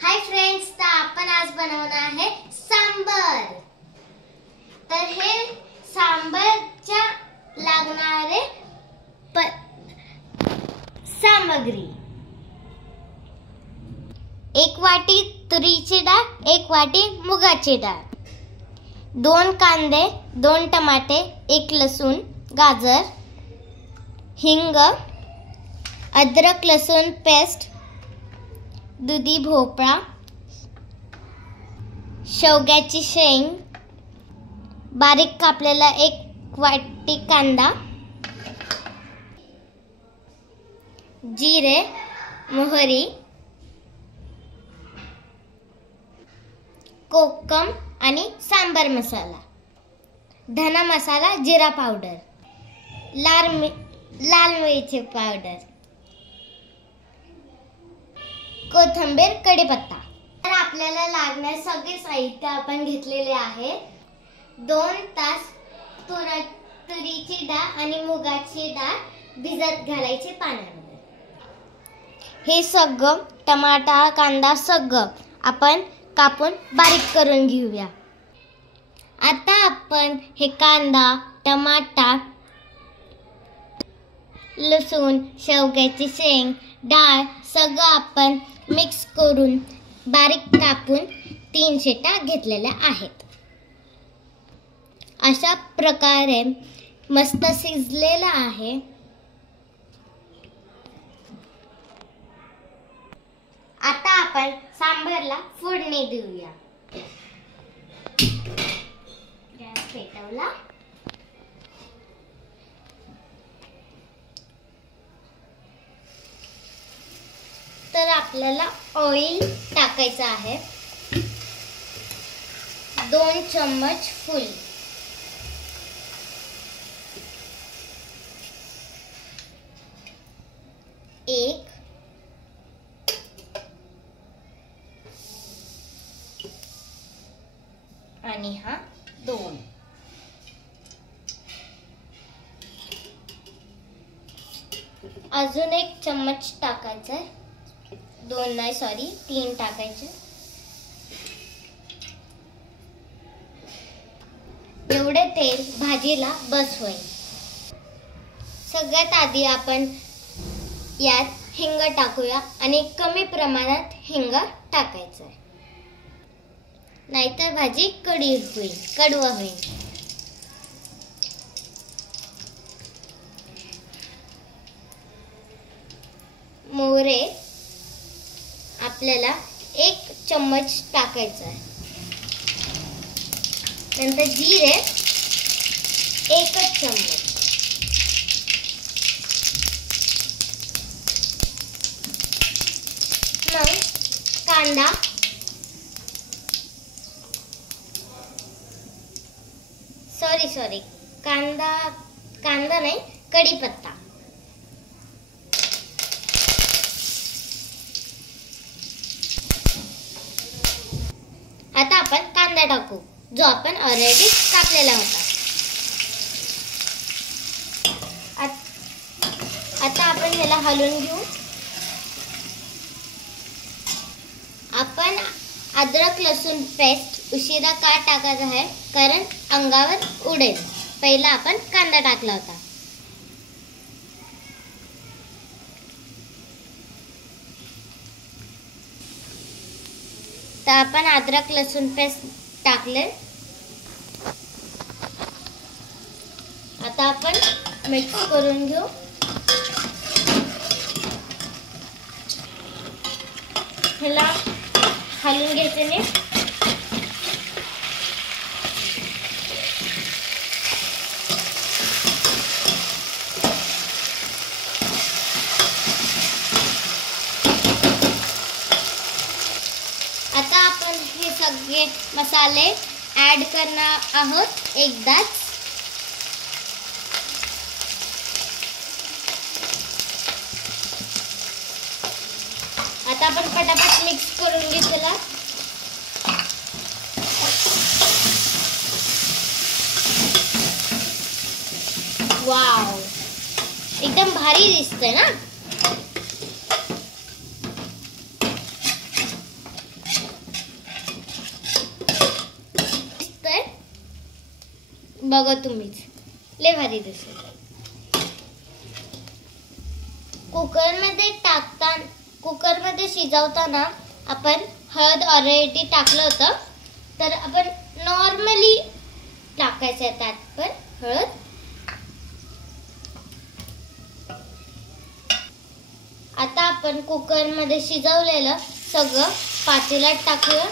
Hi friends, तर आपण आज बनवणार आहे सांबर। तर हे सांबरच्या लागणारे सामग्री, 1 वाटी तुरीची डाळ, 1 वाटी मुगाची डाळ, 2 कांदे, 2 टमाटे, 1 लसूण, गाजर, हिंग, अद्रक लसूण पेस्ट, दुधी भोपळा, शेवग्याची शेंग, बारीक कापलेला 1 वाटी कांदा, जिरे, मोहरी, कोकम आणि सांबर मसाला, धना मसाला, जिरा पावडर, लाल मिरची पावडर, कोथिंबीर, कढीपत्ता। तर आपल्याला लागणारे सगळे साहित्य आपण घेतलेले आहे। 2 तास तुरीची डाळ आणि मुगाची डाळ भिजत घालायची पाण्यामध्ये। हे सगळं टमाटा, कांदा सगळं आपण कापून बारीक करून घेऊया। आता आपण हे कांदा, टमाटा, लसूण, शेवग्याची शेंग, डाळ सगळं आपण मिक्स करून बारीक कापून 3 शिट्या घेतलेल्या आहेत। अशा प्रकारे मस्त शिजलेला आहे। आता आपण सांबरला फोडणी देऊया। गॅस पेटवला। तर आपल्याला ऑइल टाकायचं आहे, 2 चम्मच फुल, एक, आणि हा 2, अजून 1 चम्मच टाकायचा आहे, 2 नाही सॉरी 3 टाकायचे। एवढे तेल भाजीला बस होईल। सगळ्यात आधी आपण यात हिंग टाकूया आणि कमी प्रमाणात हिंग टाकायचं आहे, नाहीतर भाजी कडवा होईल। मोहरे आपल्याला 1 चम्मच टाकायचा आहे, नंतर जिरे 1 चम्मच, मग कांदा, सॉरी कांदा नाही, कढीपत्ता, आता आपण कांदा टाकू जो आपण ऑलरेडी कापलेला होता। आता आपण ह्याला हलवून घेऊ। आपण अद्रक लसूण पेस्ट उशिरा का टाकायचा आहे, कारण अंगावर उडेल। पहिला आपण कांदा टाकला होता। तर आपण अद्रक लसूण पेस्ट टाकले। आता आपण मिक्स करून घेऊ। ह्याला हलवून घ्यायचे नाही। आता आपण हे सगळे मसाले ऍड करणार आहोत एकदाच। आता आपण पटापट मिक्स करून घेतला। वाव, एकदम भारी दिसतंय ना। बघा तुम्हीच, लय भारी दिसेल. कुकरमध्ये शिजवताना आपण हळद ऑलरेडी टाकलं होतं, तर आपण नॉर्मली टाकायचं त्यात पण हळद. आता आपण कुकरमध्ये शिजवलेलं सगळं पातेल्यात टाकूया.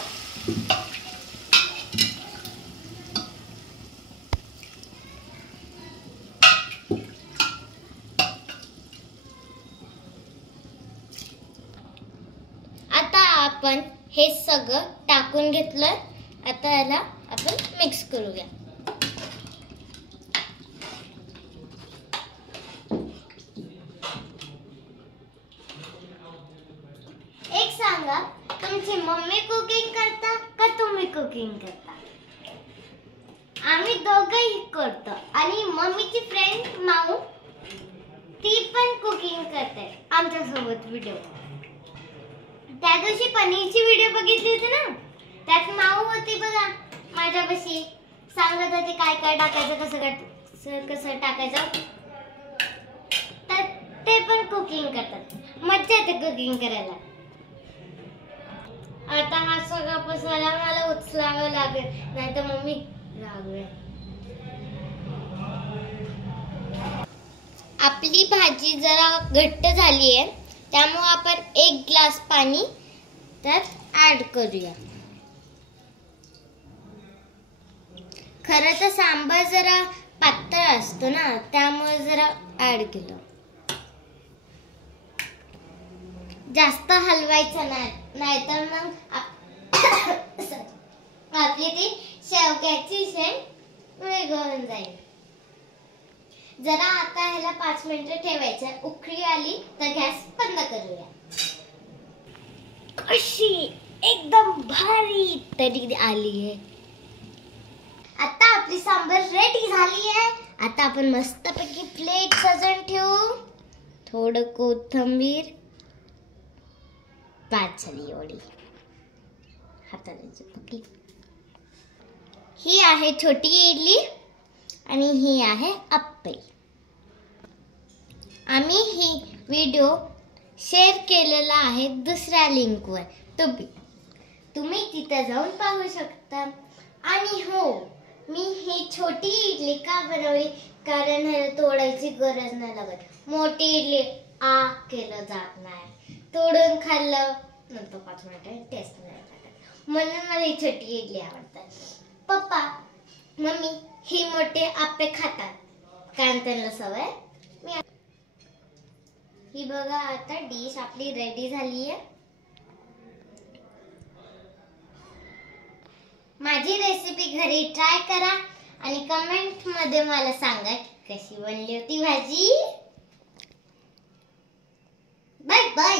आता आपण हे सगळं टाकून घेतलं. आता याला आपण मिक्स करूया. एक सांगा, तुमची मम्मी कुकिंग करता का तुम्ही कुकिंग करता? आम्ही दोघंही करतो. आणि मम्मीची फ्रेंड माऊ, ती पण कुकिंग करते आमच्या सोबत व्हिडिओ. त्या दिवशी पनीरची व्हिडिओ बघितली होती ना, त्यात माऊ होती बघा माझ्यापाशी, सांगत होती काय काय टाकायचं, कसं टाकायचं. तर ते पण कुकिंग करतात. मज्जा येते कुकिंग करायला. आता हा सगळा पसारा मला उचलावा लागेल, नाहीतर मम्मी रागवेल. आपली भाजी जरा घट्ट झाली आहे, त्यामुळे आपण 1 ग्लास पाणी त्यात ऍड करूया. खरं तर सांबार जरा पातळ असतो ना, त्यामुळे जरा ऍड केलं. जास्त हलवायचं नाही, नाहीतर मग आपली ती शेवग्याची शेंग विरघळून जाईल. जरा आता ह्याला 5 मिनिटं ठेवायचं. उकळी आली तर गॅस बंद करूया. कशी एकदम भारी तरी आली आहे. आता आपली सांबार रेडी झाली आहे. आता आपण मस्तपैकी प्लेट सजवून ठेवू. थोडं कोथिंबीर, बाद झाली एवढी हाताने पकडी. ही आहे छोटी इडली आणि ही आहे अप्पे. आम्ही ही व्हिडिओ शेअर केलेला आहे दुसऱ्या लिंकवर, तुम्ही तिथे जाऊन पाहू शकता. आणि हो, मी ही छोटी इडली का बनवली, कारण ह्याला तोडायची गरज नाही लागत. मोठी इडली केलं जात नाही, तोडून खाल्लं नंतर 5 मिनिटं टेस्ट नाही लागत, म्हणून मला ही छोटी इडली आवडतात. पप्पा मम्मी ही मोठे आप्पे खातात, कारण त्यांना सवय. ही बघा, आता डिश आपली रेडी झाली आहे. माझी रेसिपी घरी ट्राय करा आणि कमेंट मध्ये मला सांगा कशी बनली होती भाजी. Bye bye.